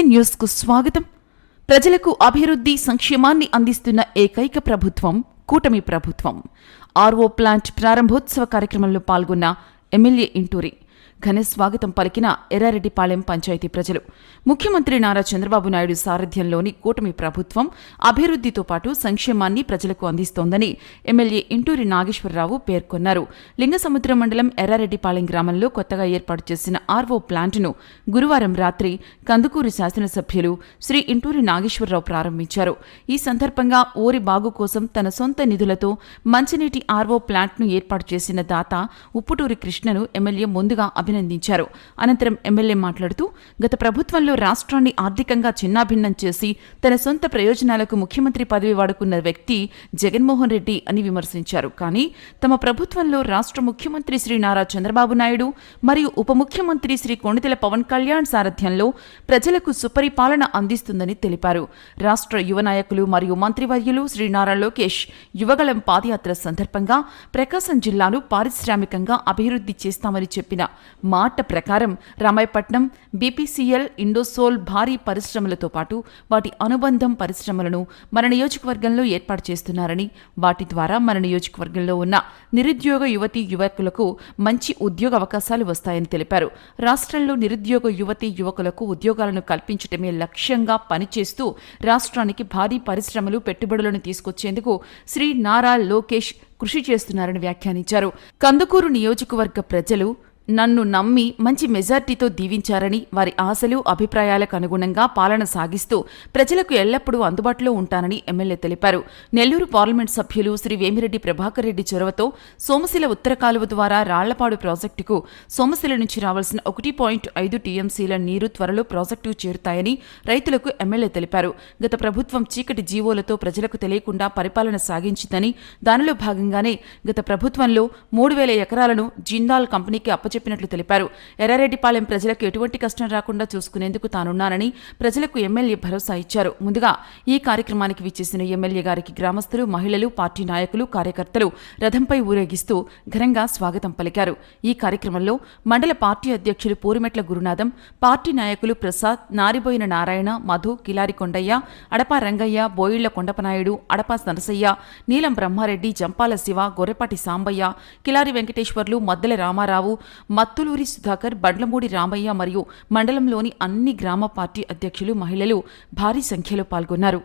BC న్యూస్కు స్వాగతం. ప్రజలకు అభివృద్ధి సంక్షేమాన్ని అందిస్తున్న ఏకైక ప్రభుత్వం కూటమి ప్రభుత్వం. ఆర్వో ప్లాంట్ ప్రారంభోత్సవ కార్యక్రమంలో పాల్గొన్న ఎమ్మెల్యే ఇంటూరి ఘన స్వాగతం పలికిన ఎర్రారెడ్డిపాళెం పంచాయతీ ప్రజలు. ముఖ్యమంత్రి నారా చంద్రబాబు నాయుడు సారథ్యంలోని కూటమి ప్రభుత్వం అభివృద్ధితో పాటు సంక్షేమాన్ని ప్రజలకు అందిస్తోందని ఎమ్మెల్యే ఇంటూరి నాగేశ్వరరావు పేర్కొన్నారు. లింగసముద్రం మండలం ఎర్రారెడ్డిపాళెం గ్రామంలో కొత్తగా ఏర్పాటు చేసిన ఆర్వో ప్లాంటును గురువారం రాత్రి కందుకూరు శాసనసభ్యులు శ్రీ ఇంటూరి నాగేశ్వరరావు ప్రారంభించారు. ఈ సందర్భంగా ఊరి బాగు కోసం తన సొంత నిధులతో మంచినీటి ఆర్వో ప్లాంట్ను ఏర్పాటు చేసిన దాత ఉప్పుటూరి కృష్ణను ఎమ్మెల్యే ముందుగా అభినందించారు. అనంతరం ఎమ్మెల్యే మాట్లాడుతూ గత ప్రభుత్వంలో రాష్ట్రాన్ని ఆర్థికంగా చిన్నాభిన్నం చేసి తన సొంత ప్రయోజనాలకు ముఖ్యమంత్రి పదవి వాడుకున్న వ్యక్తి జగన్మోహన్ రెడ్డి అని విమర్శించారు. కానీ తమ ప్రభుత్వంలో రాష్ట్ర ముఖ్యమంత్రి శ్రీ నారా చంద్రబాబు నాయుడు మరియు ఉప ముఖ్యమంత్రి శ్రీ కొణిదెల పవన్ కళ్యాణ్ సారథ్యంలో ప్రజలకు సుపరిపాలన అందిస్తుందని తెలిపారు. రాష్ట్ర యువ నాయకులు మరియు మంత్రివర్యులు శ్రీ నారా లోకేష్ యువగళం పాదయాత్ర సందర్భంగా ప్రకాశం జిల్లాను పారిశ్రామికంగా అభివృద్ధి చేస్తామని చెప్పిన మాట ప్రకారం రామాయపట్నం, బీపీసీఎల్, ఇండోసోల్ భారీ పరిశ్రమలతో పాటు వాటి అనుబంధం పరిశ్రమలను మన నియోజకవర్గంలో ఏర్పాటు చేస్తున్నారని, వాటి ద్వారా మన నియోజకవర్గంలో ఉన్న నిరుద్యోగ యువతీ యువకులకు మంచి ఉద్యోగ అవకాశాలు వస్తాయని తెలిపారు. రాష్ట్రంలో నిరుద్యోగ యువతీ యువకులకు ఉద్యోగాలను కల్పించడమే లక్ష్యంగా పనిచేస్తూ రాష్ట్రానికి భారీ పరిశ్రమలు, పెట్టుబడులను తీసుకొచ్చేందుకు శ్రీ నారా లోకేష్ కృషి చేస్తున్నారని వ్యాఖ్యానించారు. కందుకూరు నియోజకవర్గ ప్రజలు నన్ను నమ్మి మంచి మెజార్టీతో దీవించారని, వారి ఆశలు, అభిప్రాయాలకు అనుగుణంగా పాలన సాగిస్తూ ప్రజలకు ఎల్లప్పుడూ అందుబాటులో ఉంటానని ఎమ్మెల్యే తెలిపారు. నెల్లూరు పార్లమెంట్ సభ్యులు శ్రీ వేమిరెడ్డి ప్రభాకర్ రెడ్డి చొరవతో సోమశిల ఉత్తర కాలువ ద్వారా రాళ్లపాడు ప్రాజెక్టుకు సోమశిల నుంచి రావాల్సిన 1.5 టీఎంసీల నీరు త్వరలో ప్రాజెక్టుకు చేరుతాయని రైతులకు ఎమ్మెల్యే తెలిపారు. గత ప్రభుత్వం చీకటి జీవోలతో ప్రజలకు తెలియకుండా పరిపాలన సాగించిందని, దానిలో భాగంగానే గత ప్రభుత్వంలో 3,000 ఎకరాలను జిందాల్ కంపెనీకి చెప్పినట్లు తెలిపారు. ఎర్రారెడ్డిపాళెం ప్రజలకు ఎటువంటి కష్టం రాకుండా చూసుకునేందుకు తానున్నానని ప్రజలకు ఎమ్మెల్యే భరోసా ఇచ్చారు. ముందుగా ఈ కార్యక్రమానికి విచ్చేసిన ఎమ్మెల్యే గారికి గ్రామస్తులు, మహిళలు, పార్టీ నాయకులు, కార్యకర్తలు రథంపై ఊరేగిస్తూ ఘనంగా స్వాగతం పలికారు. ఈ కార్యక్రమంలో మండల పార్టీ అధ్యక్షులు పూరిమెట్ల గురునాథం, పార్టీ నాయకులు ప్రసాద్, నారిబోయిన నారాయణ, మధు, కిలారి కొండయ్య, అడపా రంగయ్య, బోయిళ్ల కొండపనాయుడు, అడపా నరసయ్య, నీలం బ్రహ్మారెడ్డి, జంపాల శివ, గొర్రెపాటి సాంబయ్య, కిలారి వెంకటేశ్వర్లు, మద్దెల రామారావు, మత్తులూరి సుధాకర్, బండ్లమూడి రామయ్య మరియు మండలంలోని అన్ని గ్రామ పార్టీ అధ్యక్షులు, మహిళలు భారీ సంఖ్యలో పాల్గొన్నారు.